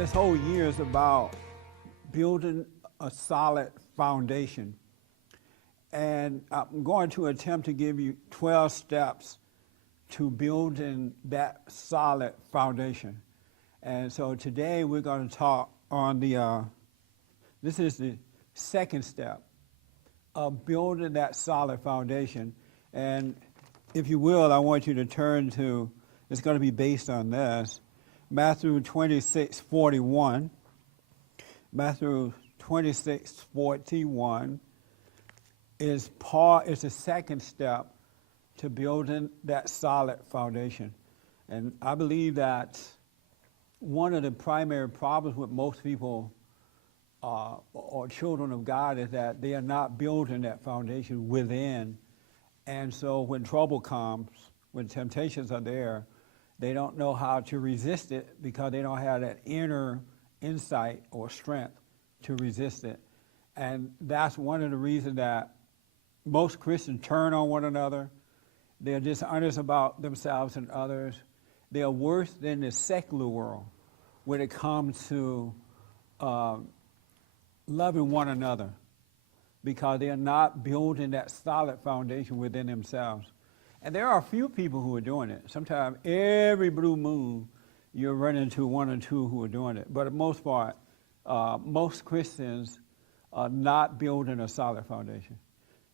This whole year is about building a solid foundation. And I'm going to attempt to give you 12 steps to building that solid foundation. And so today we're going to talk on this is the second step of building that solid foundation. And if you will, I want you to turn to, it's going to be based on this, Matthew 26:41. Matthew 26:41 is the second step to building that solid foundation. And I believe that one of the primary problems with most people or children of God is that they are not building that foundation within. And so when trouble comes, when temptations are there, they don't know how to resist it because they don't have that inner insight or strength to resist it. And that's one of the reasons that most Christians turn on one another. They're dishonest about themselves and others. They are worse than the secular world when it comes to loving one another, because they are not building that solid foundation within themselves. And there are a few people who are doing it. Sometimes every blue moon, you'll run into one or two who are doing it. But for the most part, most Christians are not building a solid foundation.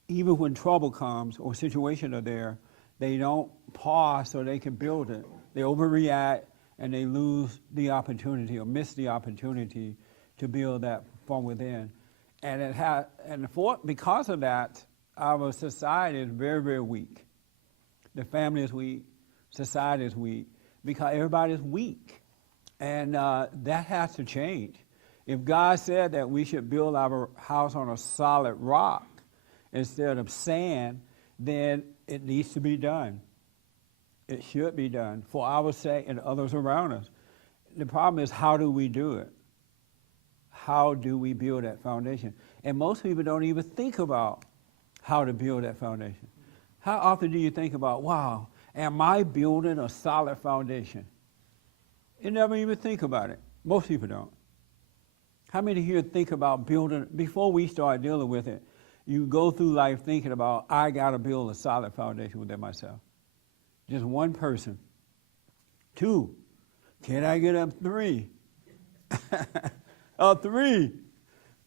Even when trouble comes or situations are there, they don't pause so they can build it. They overreact and they lose the opportunity or miss the opportunity to build that from within. And because of that, our society is very, very weak. The family is weak, society is weak, because everybody is weak. And that has to change. If God said that we should build our house on a solid rock instead of sand, then it needs to be done. It should be done for our sake and others around us. The problem is, how do we do it? How do we build that foundation? And most people don't even think about how to build that foundation. How often do you think about, wow, am I building a solid foundation? You never even think about it. Most people don't. How many here think about building, before we start dealing with it, you go through life thinking about, I got to build a solid foundation within myself? Just one person. Two, can I get up? Three. Three.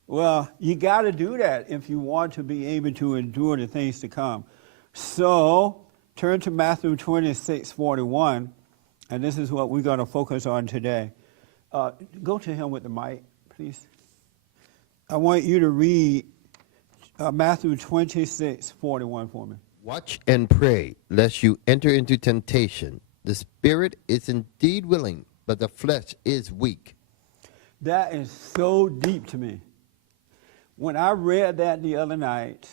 Well, you got to do that if you want to be able to endure the things to come. So, turn to Matthew 26:41, and this is what we're going to focus on today. Go to him with the mic, please. I want you to read Matthew 26:41 for me. Watch and pray, lest you enter into temptation. The spirit is indeed willing, but the flesh is weak. That is so deep to me. When I read that the other night,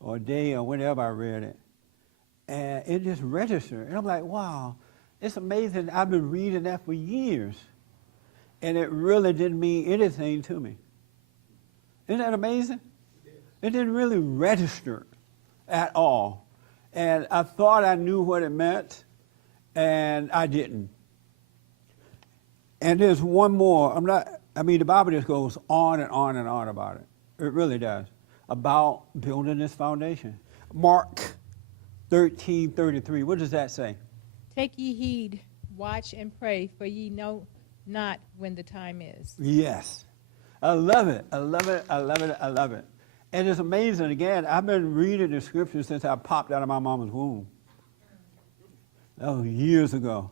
or day, or whenever I read it, and it just registered. And I'm like, wow, it's amazing. I've been reading that for years, and it really didn't mean anything to me. Isn't that amazing? It didn't really register at all. And I thought I knew what it meant, and I didn't. And there's one more. The Bible just goes on and on and on about it. It really does. About building this foundation. Mark 13:33. What does that say? Take ye heed, watch and pray, for ye know not when the time is. Yes. I love it. I love it. I love it. I love it. And it's amazing. Again, I've been reading the scriptures since I popped out of my mama's womb. That was years ago.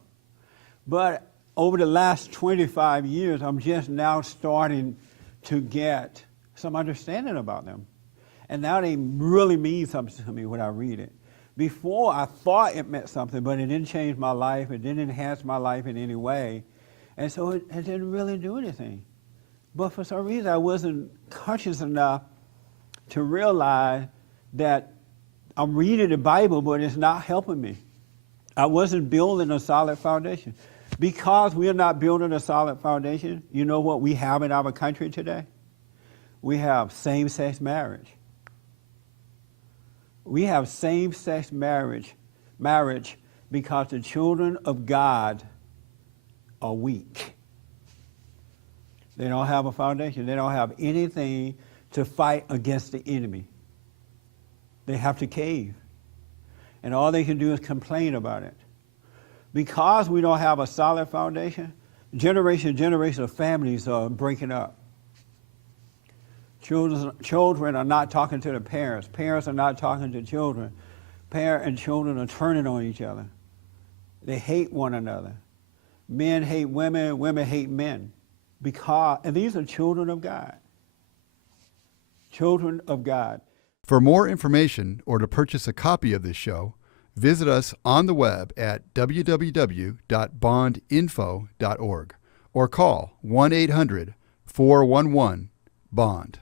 But over the last 25 years, I'm just now starting to get some understanding about them. And now they really mean something to me when I read it. Before, I thought it meant something, but it didn't change my life. It didn't enhance my life in any way. And so it didn't really do anything. But for some reason, I wasn't conscious enough to realize that I'm reading the Bible, but it's not helping me. I wasn't building a solid foundation. Because we are not building a solid foundation, you know what we have in our country today? We have same-sex marriage. We have same-sex marriage because the children of God are weak. They don't have a foundation. They don't have anything to fight against the enemy. They have to cave. And all they can do is complain about it. Because we don't have a solid foundation, generation of families are breaking up. Children are not talking to their parents. Parents are not talking to children. Parents and children are turning on each other. They hate one another. Men hate women, women hate men. And these are children of God. Children of God. For more information or to purchase a copy of this show, visit us on the web at www.bondinfo.org or call 1-800-411-BOND.